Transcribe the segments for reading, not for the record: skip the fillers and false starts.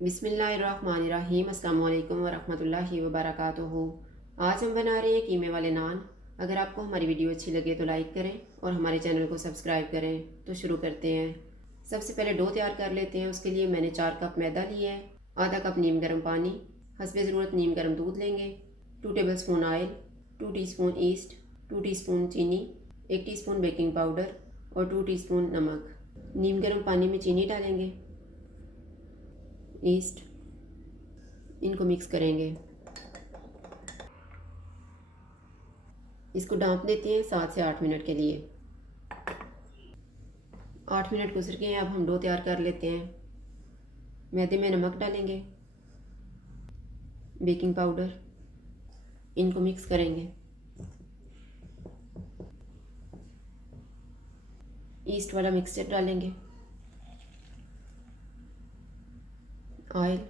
बिस्मिल्लाहिर्रहमानिर्रहीम। अस्सलाम वालेकुम वरहमतुल्लाहि वबरकातुहू। आज हम बना रहे हैं कीमे वाले नान। अगर आपको हमारी वीडियो अच्छी लगे तो लाइक करें और हमारे चैनल को सब्सक्राइब करें। तो शुरू करते हैं। सबसे पहले डो तैयार कर लेते हैं। उसके लिए मैंने 4 कप मैदा लिया है, आधा कप नीम गर्म पानी, हस्बे ज़रूरत नीम गर्म दूध लेंगे, 2 table spoon oil, 2 teaspoon east, 2 teaspoon चीनी, 1 टीस्पून बेकिंग पाउडर और 2 टीस्पून नमक। नीम गर्म पानी में चीनी डालेंगे, ईस्ट, इनको मिक्स करेंगे। इसको ढाँप देते हैं 7 से 8 मिनट के लिए। 8 मिनट गुजर गए हैं। अब हम डो तैयार कर लेते हैं। मैदे में नमक डालेंगे, बेकिंग पाउडर, इनको मिक्स करेंगे। ईस्ट वाला मिक्सचर डालेंगे, ऑयल,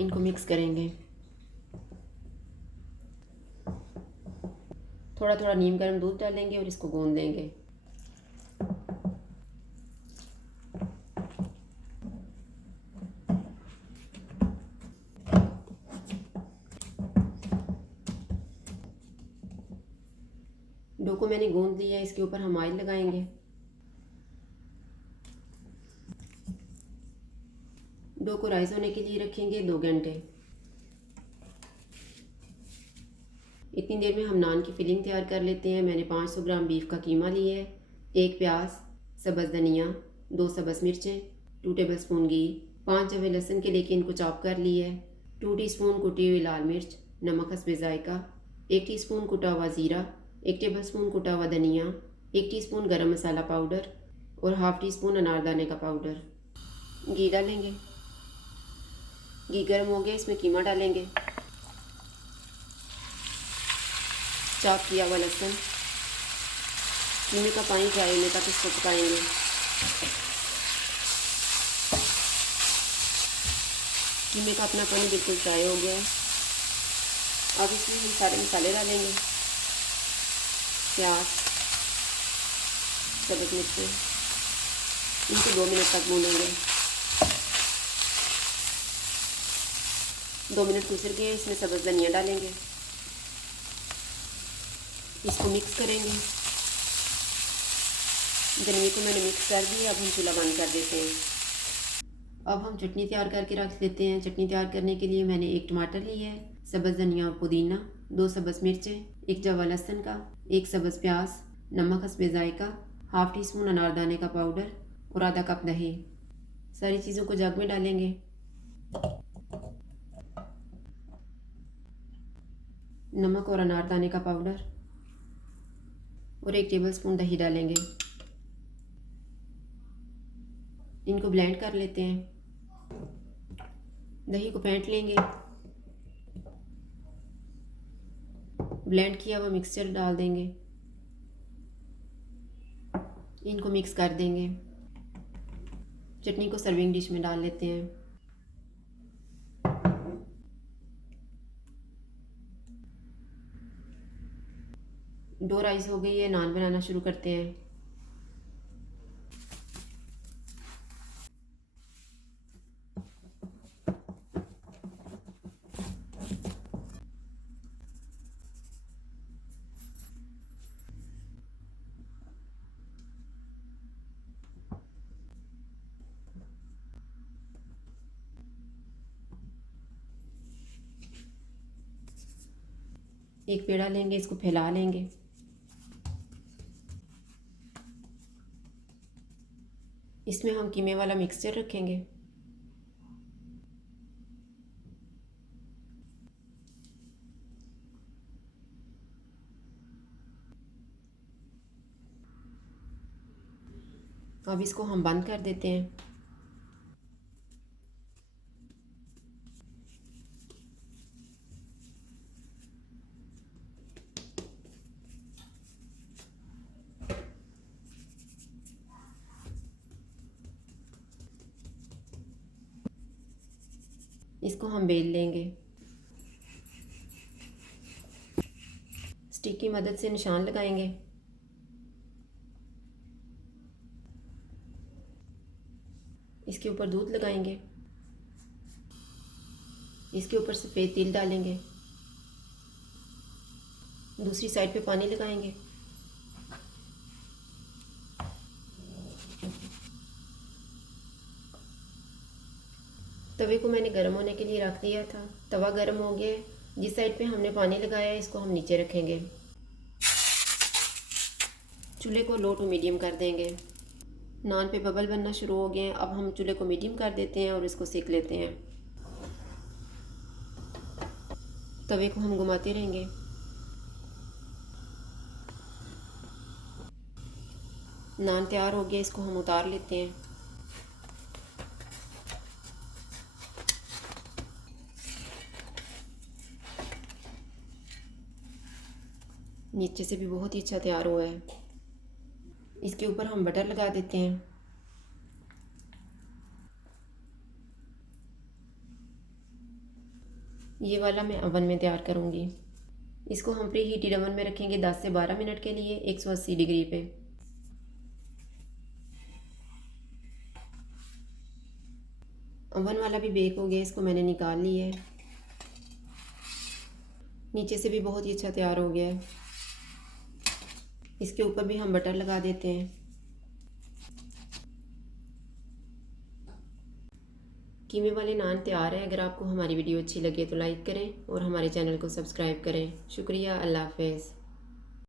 इनको मिक्स करेंगे। थोड़ा थोड़ा नीम गर्म दूध डालेंगे और इसको गूंद लेंगे। डो को मैंने गूंद लिया है। इसके ऊपर हम ऑयल लगाएंगे। डो को राइस होने के लिए रखेंगे 2 घंटे। इतनी देर में हम नान की फिलिंग तैयार कर लेते हैं। मैंने 500 ग्राम बीफ का कीमा लिया है, 1 प्याज, सब्ज़ धनिया, 2 सब्ज़ मिर्चें, 2 टेबल स्पून घी, 5 जवे लहसुन के लेके इनको चॉप कर लिया है, 2 टीस्पून कुटी हुई लाल मिर्च, नमक हस्बे जायका, 1 टीस्पून कुटा हुआ ज़ीरा, 1 टेबल स्पून कुटा हुआ धनिया, 1 टीस्पून गरम मसाला पाउडर और हाफ़ टी स्पून अनारदाने का पाउडर। घी डालेंगे। घी गर्म हो गया, इसमें कीमा डालेंगे, चॉप किया हुआ लहसुन। कीमे का पानी ड्राई होने तक इसको पकाएंगे। कीमे का अपना पानी बिल्कुल ड्राई हो गया है। अब इसमें हम सारे मसाले डालेंगे, प्याज, सब्ज़ मिर्चें, इनको 2 मिनट तक भूनेंगे। 2 मिनट गुजर गए। इसमें सब्ज़ धनिया डालेंगे, इसको मिक्स करेंगे। धनिया को मैंने मिक्स कर दिया। अब हम चूल्हा बंद कर देते हैं। अब हम चटनी तैयार करके रख लेते हैं। चटनी तैयार करने के लिए मैंने 1 टमाटर लिया है, सब्ज़ धनिया और पुदीना, 2 सब्ज़ मिर्चें, 1 जवा लहसुन का, 1 सब्ज़ प्याज, नमक हस्बे जायका, हाफ़ टी स्पून अनारदाने का पाउडर और आधा कप दही। सारी चीज़ों को जग में डालेंगे। नमक और अनारदाने का पाउडर और 1 टेबल स्पून दही डालेंगे। इनको ब्लेंड कर लेते हैं। दही को फेंट लेंगे। ब्लेंड किया हुआ मिक्सचर डाल देंगे, इनको मिक्स कर देंगे। चटनी को सर्विंग डिश में डाल लेते हैं। डो राइस हो गई है। नान बनाना शुरू करते हैं। एक पेड़ा लेंगे, इसको फैला लेंगे। इसमें हम कीमे वाला मिक्सचर रखेंगे। अब इसको हम बंद कर देते हैं। इसको हम बेल लेंगे। स्टिक की मदद से निशान लगाएंगे। इसके ऊपर दूध लगाएंगे, इसके ऊपर सफ़ेद तिल डालेंगे, दूसरी साइड पे पानी लगाएंगे, तवे को मैंने गर्म होने के लिए रख दिया था। तवा गर्म हो गया है। जिस साइड पे हमने पानी लगाया है इसको हम नीचे रखेंगे। चूल्हे को लो टू मीडियम कर देंगे। नान पे बबल बनना शुरू हो गए हैं। अब हम चूल्हे को मीडियम कर देते हैं और इसको सेक लेते हैं। तवे को हम घुमाते रहेंगे। नान तैयार हो गया, इसको हम उतार लेते हैं। नीचे से भी बहुत ही अच्छा तैयार हुआ है। इसके ऊपर हम बटर लगा देते हैं। ये वाला मैं अवन में तैयार करूँगी। इसको हम प्री हीटेड अवन में रखेंगे 10 से 12 मिनट के लिए 180 डिग्री पे। अवन वाला भी बेक हो गया, इसको मैंने निकाल लिया है। नीचे से भी बहुत ही अच्छा तैयार हो गया है। इसके ऊपर भी हम बटर लगा देते हैं। कीमे वाले नान तैयार है। अगर आपको हमारी वीडियो अच्छी लगे तो लाइक करें और हमारे चैनल को सब्सक्राइब करें। शुक्रिया। अल्लाह हाफ़िज़।